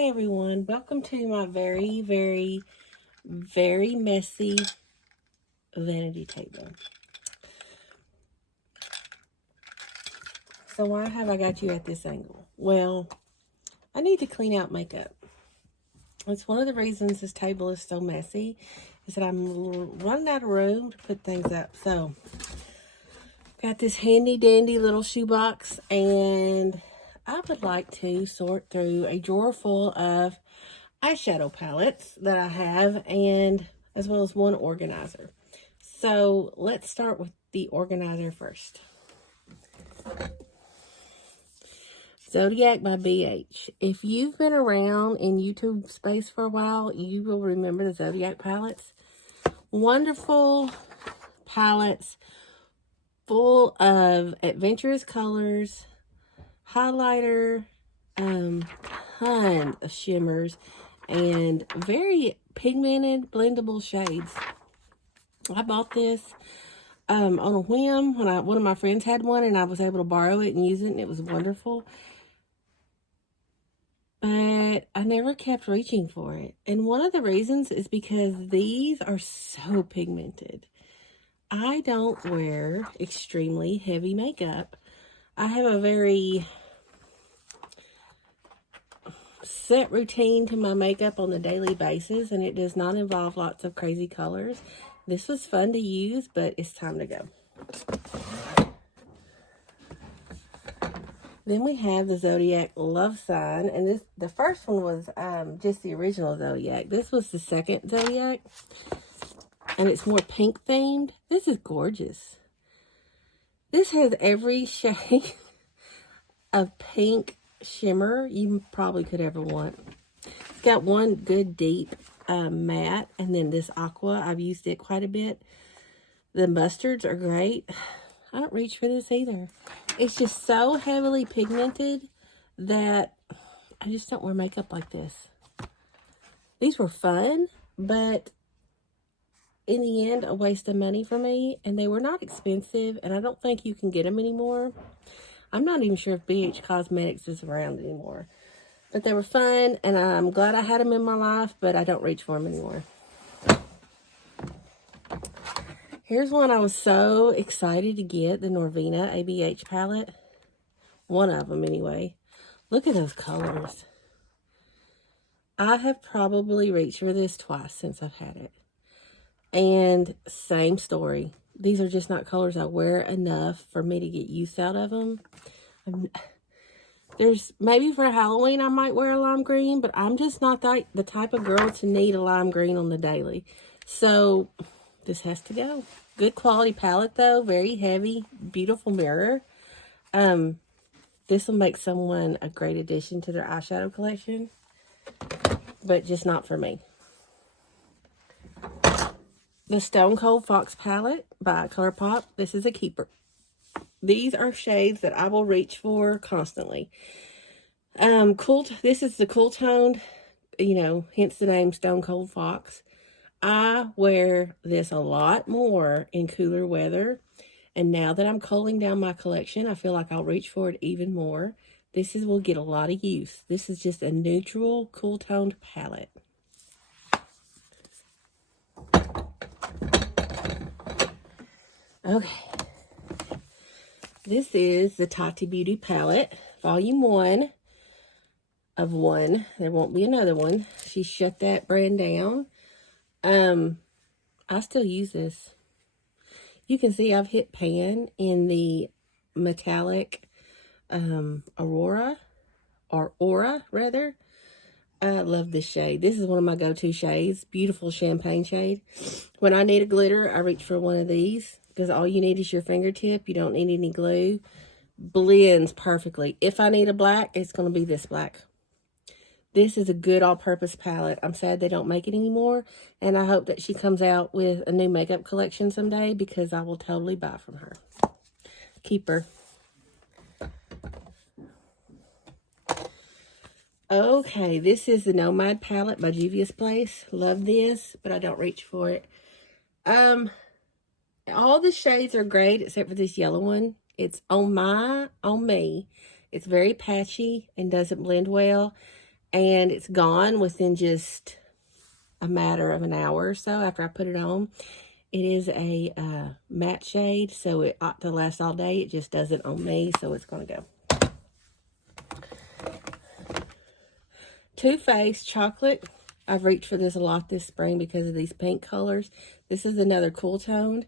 Hi everyone, welcome to my very messy vanity table. So why have I got you at this angle? Well, I need to clean out makeup. It's one of the reasons this table is so messy, is that I'm running out of room to put things up. So, got this handy dandy little shoebox, and I would like to sort through a drawer full of eyeshadow palettes that I have, and as well as one organizer. So let's start with the organizer first. Zodiac by BH. If you've been around in YouTube space for a while, you will remember the Zodiac palettes. Wonderful palettes full of adventurous colors, highlighter, ton of shimmers, and very pigmented, blendable shades. I bought this on a whim when one of my friends had one, and I was able to borrow it and use it, and it was wonderful. But I never kept reaching for it. And one of the reasons is because these are so pigmented. I don't wear extremely heavy makeup. I have a very set routine to my makeup on a daily basis, and it does not involve lots of crazy colors. This was fun to use, but it's time to go. Then we have the Zodiac Love Sign, and the first one was just the original Zodiac. This was the second Zodiac, and it's more pink themed. This is gorgeous. This has every shade of pink shimmer you probably could ever want. It's got one good deep matte, and then this aqua. I've used it quite a bit. The mustards are great. I don't reach for this either. It's just so heavily pigmented that I just don't wear makeup like this. These were fun, but in the end, a waste of money for me, and they were not expensive, and I don't think you can get them anymore. I'm not even sure if BH Cosmetics is around anymore. But they were fun, and I'm glad I had them in my life, but I don't reach for them anymore. Here's one I was so excited to get, the Norvina ABH palette. One of them, anyway. Look at those colors. I have probably reached for this twice since I've had it. And same story. These are just not colors I wear enough for me to get use out of them. There's maybe for Halloween I might wear a lime green, but I'm just not the type of girl to need a lime green on the daily. So this has to go. Good quality palette though, very heavy, beautiful mirror. This will make someone a great addition to their eyeshadow collection, but just not for me. The Stone Cold Fox palette by ColourPop. This is a keeper. These are shades that I will reach for constantly. This is the cool toned, hence the name Stone Cold Fox. I wear this a lot more in cooler weather. And now that I'm cooling down my collection, I feel like I'll reach for it even more. Will get a lot of use. This is just a neutral, cool toned palette. Okay. This is the Tati Beauty palette, volume 1 of 1. There won't be another one. She shut that brand down. I still use this. You can see I've hit pan in the metallic Aura rather. I love this shade. This is one of my go-to shades. Beautiful champagne shade. When I need a glitter, I reach for one of these because all you need is your fingertip. You don't need any glue. Blends perfectly. If I need a black, it's going to be this black. This is a good all-purpose palette. I'm sad they don't make it anymore, and I hope that she comes out with a new makeup collection someday because I will totally buy from her. Keeper. Okay, this is the Nomad palette by Juvia's Place. Love this, but I don't reach for it. All the shades are great except for this yellow one. It's on me. It's very patchy and doesn't blend well. and it's gone within just a matter of an hour or so after I put it on. It is a matte shade, so it ought to last all day. It just doesn't on me, so it's going to go. Too Faced Chocolate. I've reached for this a lot this spring because of these pink colors. This is another cool toned.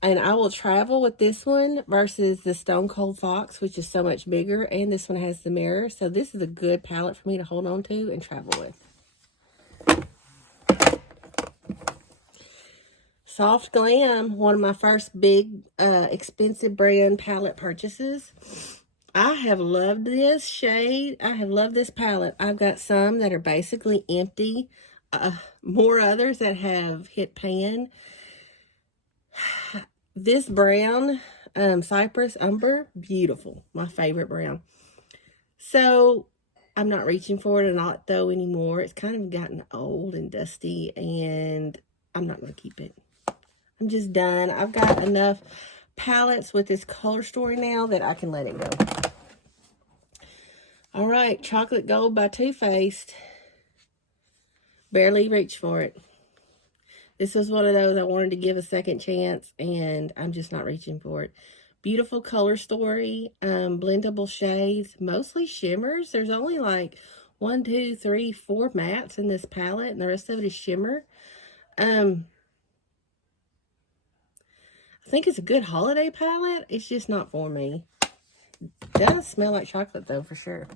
And I will travel with this one versus the Stone Cold Fox, which is so much bigger. And this one has the mirror. So this is a good palette for me to hold on to and travel with. Soft Glam, one of my first big expensive brand palette purchases. I have loved this shade. I have loved this palette. I've got some that are basically empty. More others that have hit pan. This brown, Cypress Umber, beautiful. My favorite brown. So, I'm not reaching for it a lot though anymore. It's kind of gotten old and dusty, and I'm not going to keep it. I'm just done. I've got enough palettes with this color story now that I can let it go. All right, Chocolate Gold by Too Faced. Barely reached for it. This was one of those I wanted to give a second chance, and I'm just not reaching for it. Beautiful color story, blendable shades, mostly shimmers. There's only like 1, 2, 3, 4 mattes in this palette, and the rest of it is shimmer. I think it's a good holiday palette. It's just not for me. It does smell like chocolate though, for sure.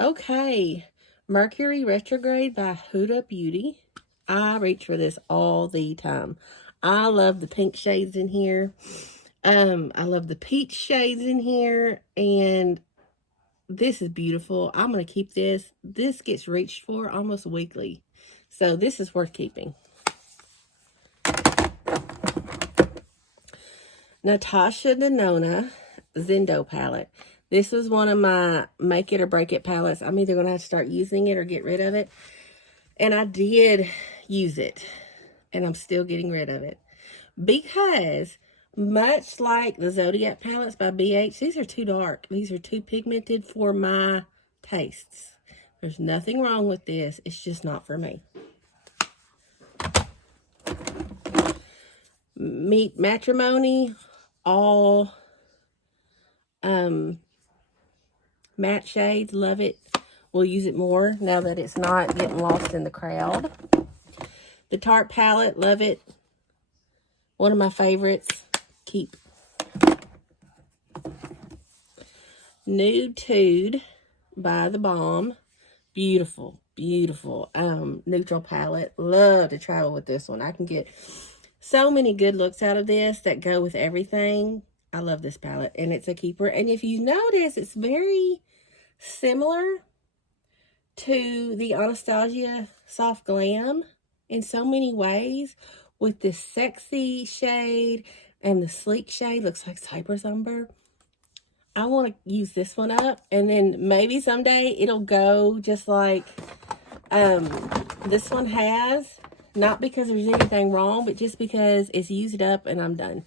Okay, Mercury Retrograde by Huda Beauty. I reach for this all the time. I love the pink shades in here. I love the peach shades in here, and this is beautiful. I'm going to keep this. This gets reached for almost weekly, so this is worth keeping. Natasha Denona Zendo palette. This was one of my make it or break it palettes. I'm either going to have to start using it or get rid of it. And I did use it, and I'm still getting rid of it. Because, much like the Zodiac palettes by BH, these are too dark. These are too pigmented for my tastes. There's nothing wrong with this. It's just not for me. Meet Matrimony, all matte shades. Love it. We'll use it more now that it's not getting lost in the crowd. The Tarte palette, love it. One of my favorites. Keep. Nude Tude by the Balm. Beautiful, beautiful neutral palette. Love to travel with this one. I can get so many good looks out of this that go with everything. I love this palette, and it's a keeper. And if you notice, it's very similar to the Anastasia Soft Glam in so many ways, with this sexy shade and the sleek shade. Looks like Cypress Umber. I want to use this one up, and then maybe someday it'll go just like this one has. Not because there's anything wrong, but just because it's used up and I'm done.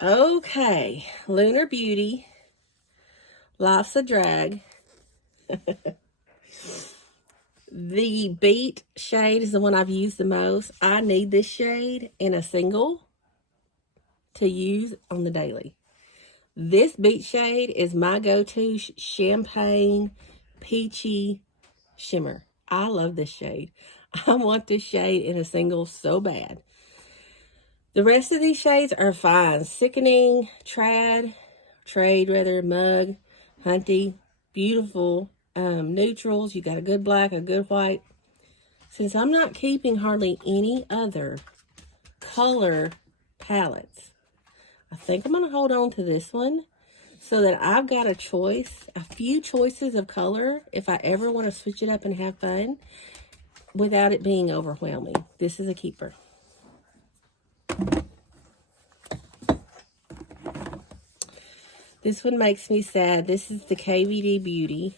Okay, Lunar Beauty, Life's a Drag. The Beat shade is the one I've used the most. I need this shade in a single to use on the daily. This Beat shade is my go-to champagne peachy shimmer. I love this shade. I want this shade in a single so bad. The rest of these shades are fine. Sickening, Trade rather, Mug, Hunty, beautiful neutrals. You got a good black, a good white. Since I'm not keeping hardly any other color palettes, I think I'm going to hold on to this one so that I've got a choice, a few choices of color if I ever want to switch it up and have fun without it being overwhelming. This is a keeper. This one makes me sad. This is the KVD Beauty.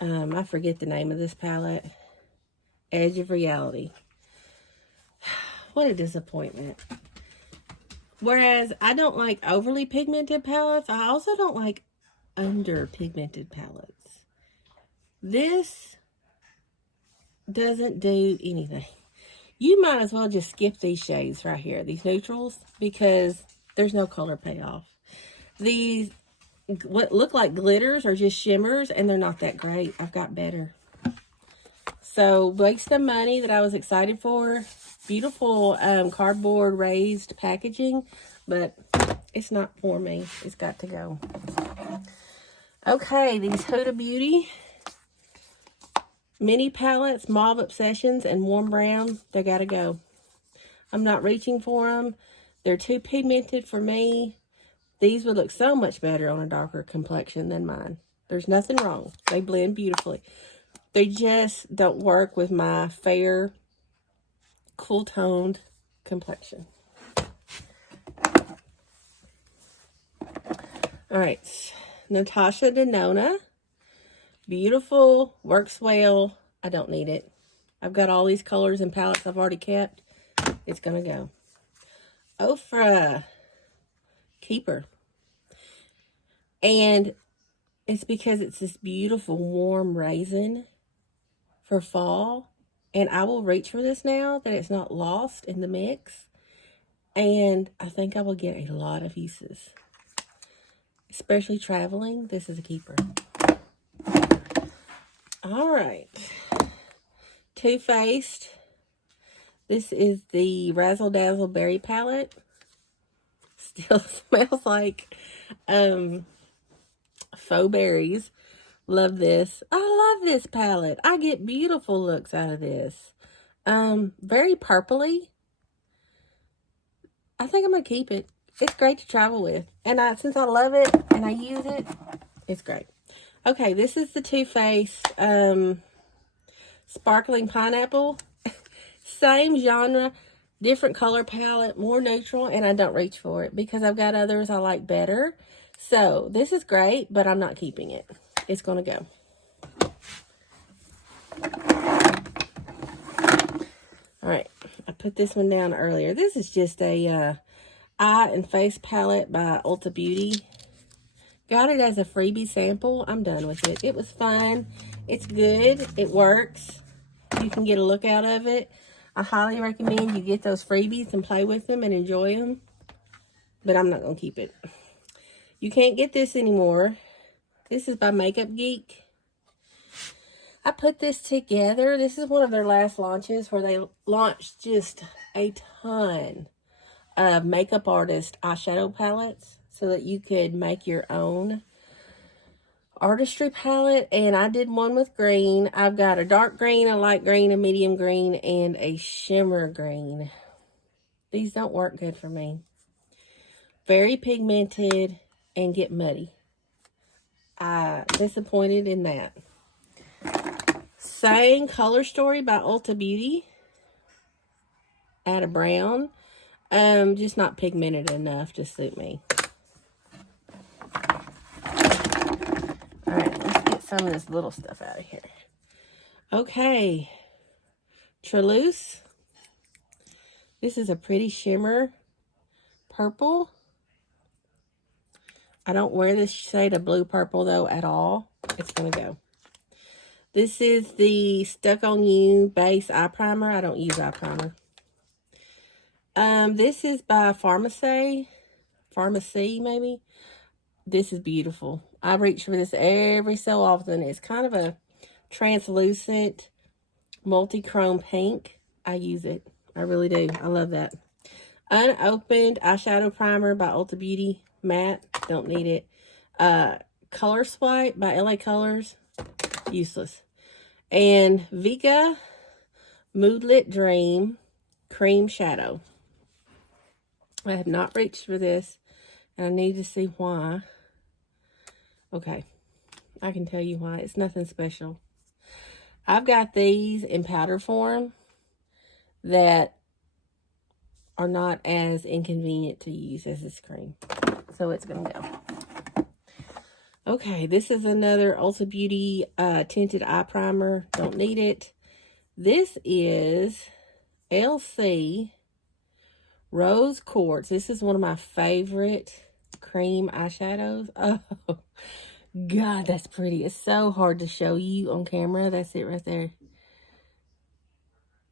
I forget the name of this palette. Edge of Reality. What a disappointment. Whereas I don't like overly pigmented palettes, I also don't like under pigmented palettes. This doesn't do anything. You might as well just skip these shades right here, these neutrals, because there's no color payoff. These, what look like glitters, are just shimmers, and they're not that great. I've got better. So, waste the money that I was excited for. Beautiful cardboard raised packaging, but it's not for me. It's got to go. Okay, these Huda Beauty mini palettes, Mauve Obsessions, and Warm Brown, they gotta go. I'm not reaching for them. They're too pigmented for me. These would look so much better on a darker complexion than mine. There's nothing wrong. They blend beautifully. They just don't work with my fair, cool-toned complexion. All right, Natasha Denona. Beautiful, works well. I don't need it. I've got all these colors and palettes I've already kept. It's going to go. Ofra. Keeper. And it's because it's this beautiful, warm raisin for fall. And I will reach for this now that it's not lost in the mix. And I think I will get a lot of uses. Especially traveling. This is a keeper. All right. Too Faced. This is the Razzle Dazzle Berry Palette. Still smells like faux berries. Love this. I love this palette. I get beautiful looks out of this. Very purpley. I think I'm going to keep it. It's great to travel with. And since I love it and I use it, it's great. Okay, this is the Too Faced Sparkling Pineapple. Same genre, different color palette, more neutral, and I don't reach for it because I've got others I like better. So, this is great, but I'm not keeping it. It's going to go. All right, I put this one down earlier. This is just a eye and face palette by Ulta Beauty. Got it as a freebie sample. I'm done with it. It was fun. It's good. It works. You can get a look out of it. I highly recommend you get those freebies and play with them and enjoy them. But I'm not going to keep it. You can't get this anymore. This is by Makeup Geek. I put this together. This is one of their last launches where they launched just a ton of makeup artist eyeshadow palettes so that you could make your own artistry palette. And I did one with green. I've got a dark green, a light green, a medium green, and a shimmer green. These don't work good for me. Very pigmented and get muddy. I'm disappointed in that. Same Color Story by Ulta Beauty. Add a brown. Just not pigmented enough to suit me. Alright, let's get some of this little stuff out of here. Okay. Treloose. This is a pretty shimmer purple. I don't wear this shade of blue purple though at all. It's going to go. This is the Stuck On You base eye primer. I don't use eye primer. This is by Pharmacy maybe. This is beautiful. I reach for this every so often. It's kind of a translucent multi-chrome pink. I use it. I really do. I love that. Unopened eyeshadow primer by Ulta Beauty matte. Don't need it. Color Swipe by LA Colors. Useless. And Vika Moodlit Dream Cream Shadow. I have not reached for this, and I need to see why. Okay, I can tell you why. It's nothing special. I've got these in powder form that are not as inconvenient to use as this cream. So it's going to go. Okay, this is another Ulta Beauty tinted eye primer. Don't need it. This is LC Rose Quartz. This is one of my favorite cream eyeshadows. Oh, God, that's pretty. It's so hard to show you on camera. That's it right there.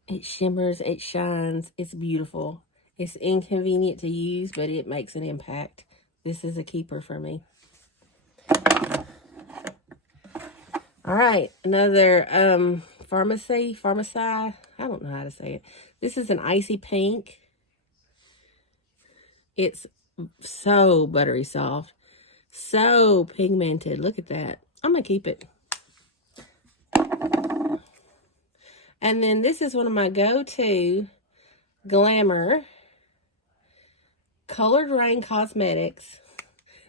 It shimmers, it shines, it's beautiful. It's inconvenient to use, but it makes an impact. This is a keeper for me. All right, another pharmacy, I don't know how to say it. This is an icy pink. It's so buttery soft, so pigmented. Look at that. I'm gonna keep it. And then this is one of my go-to Glamour Colored Rain Cosmetics.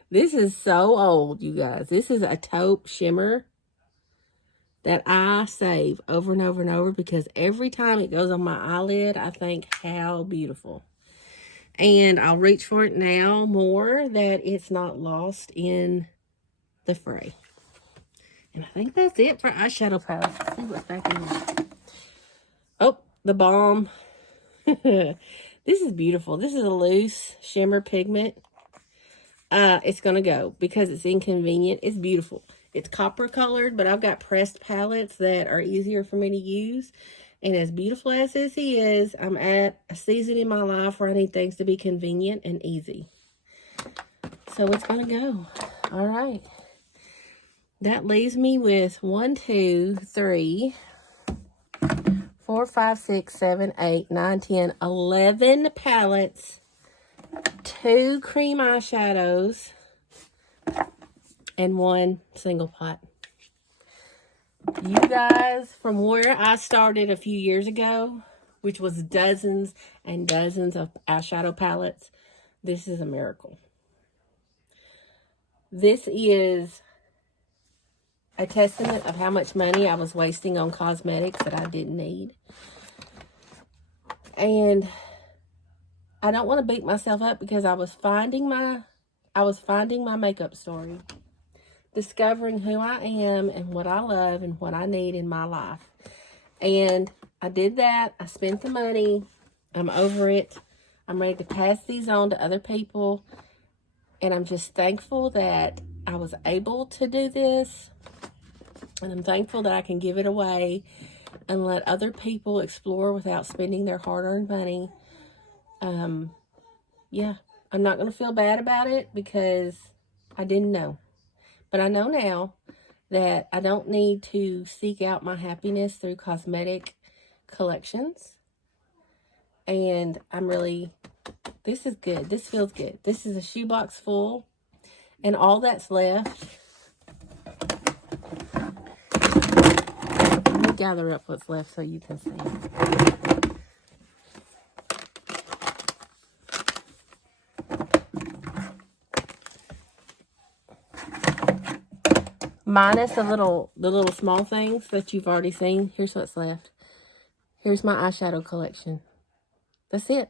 This is so old, you guys. This is a taupe shimmer that I save over and over and over because every time it goes on my eyelid, I think how beautiful. And I'll reach for it now more that it's not lost in the fray. And I think that's it for eyeshadow palettes. Let's see what's back in there. Oh, the balm. This is beautiful. This is a loose shimmer pigment. It's going to go because it's inconvenient. It's beautiful. It's copper colored, but I've got pressed palettes that are easier for me to use. And as beautiful as this is, I'm at a season in my life where I need things to be convenient and easy. So it's going to go. All right. That leaves me with 1, 2, 3, 4, 5, 6, 7, 8, 9, 10, 11 palettes, 2 cream eyeshadows, and 1 single pot. You guys, from where I started a few years ago, which was dozens and dozens of eyeshadow palettes, this is a miracle. This is a testament of how much money I was wasting on cosmetics that I didn't need. And I don't want to beat myself up because I was finding my makeup story, discovering who I am and what I love and what I need in my life. And I did that. I spent the money. I'm over it. I'm ready to pass these on to other people. And I'm just thankful that I was able to do this. And I'm thankful that I can give it away and let other people explore without spending their hard-earned money. Yeah, I'm not going to feel bad about it because I didn't know. But I know now that I don't need to seek out my happiness through cosmetic collections. And this is good. This feels good. This is a shoebox full. And all that's left, let me gather up what's left so you can see. Minus the little small things that you've already seen. Here's what's left. Here's my eyeshadow collection. That's it.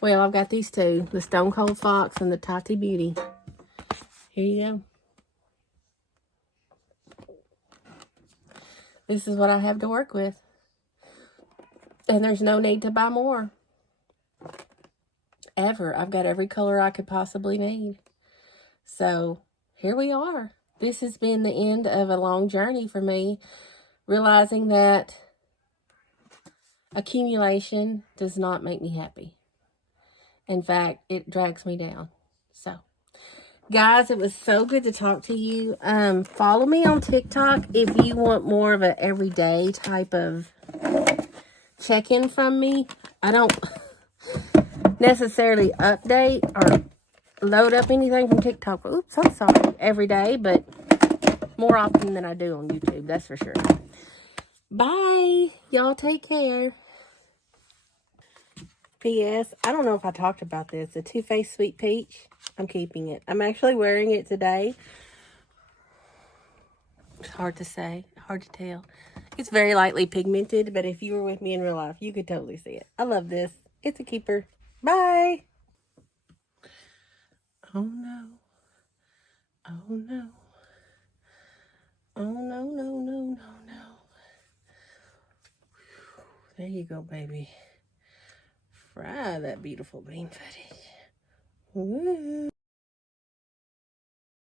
Well, I've got these two. The Stone Cold Fox and the Tati Beauty. Here you go. This is what I have to work with. And there's no need to buy more. Ever. I've got every color I could possibly need. So, here we are. This has been the end of a long journey for me, realizing that accumulation does not make me happy. In fact, it drags me down. So, guys, it was so good to talk to you. Follow me on TikTok if you want more of an everyday type of check-in from me. I don't necessarily update or load up anything from TikTok. Oops, I'm sorry. Every day, but more often than I do on YouTube. That's for sure. Bye. Y'all take care. P.S. I don't know if I talked about this. The Too Faced Sweet Peach. I'm keeping it. I'm actually wearing it today. It's hard to say. Hard to tell. It's very lightly pigmented, but if you were with me in real life, you could totally see it. I love this. It's a keeper. Bye. Oh, no. Oh, no. Oh, no, no, no, no, no. There you go, baby. try that beautiful bean footage. Woo.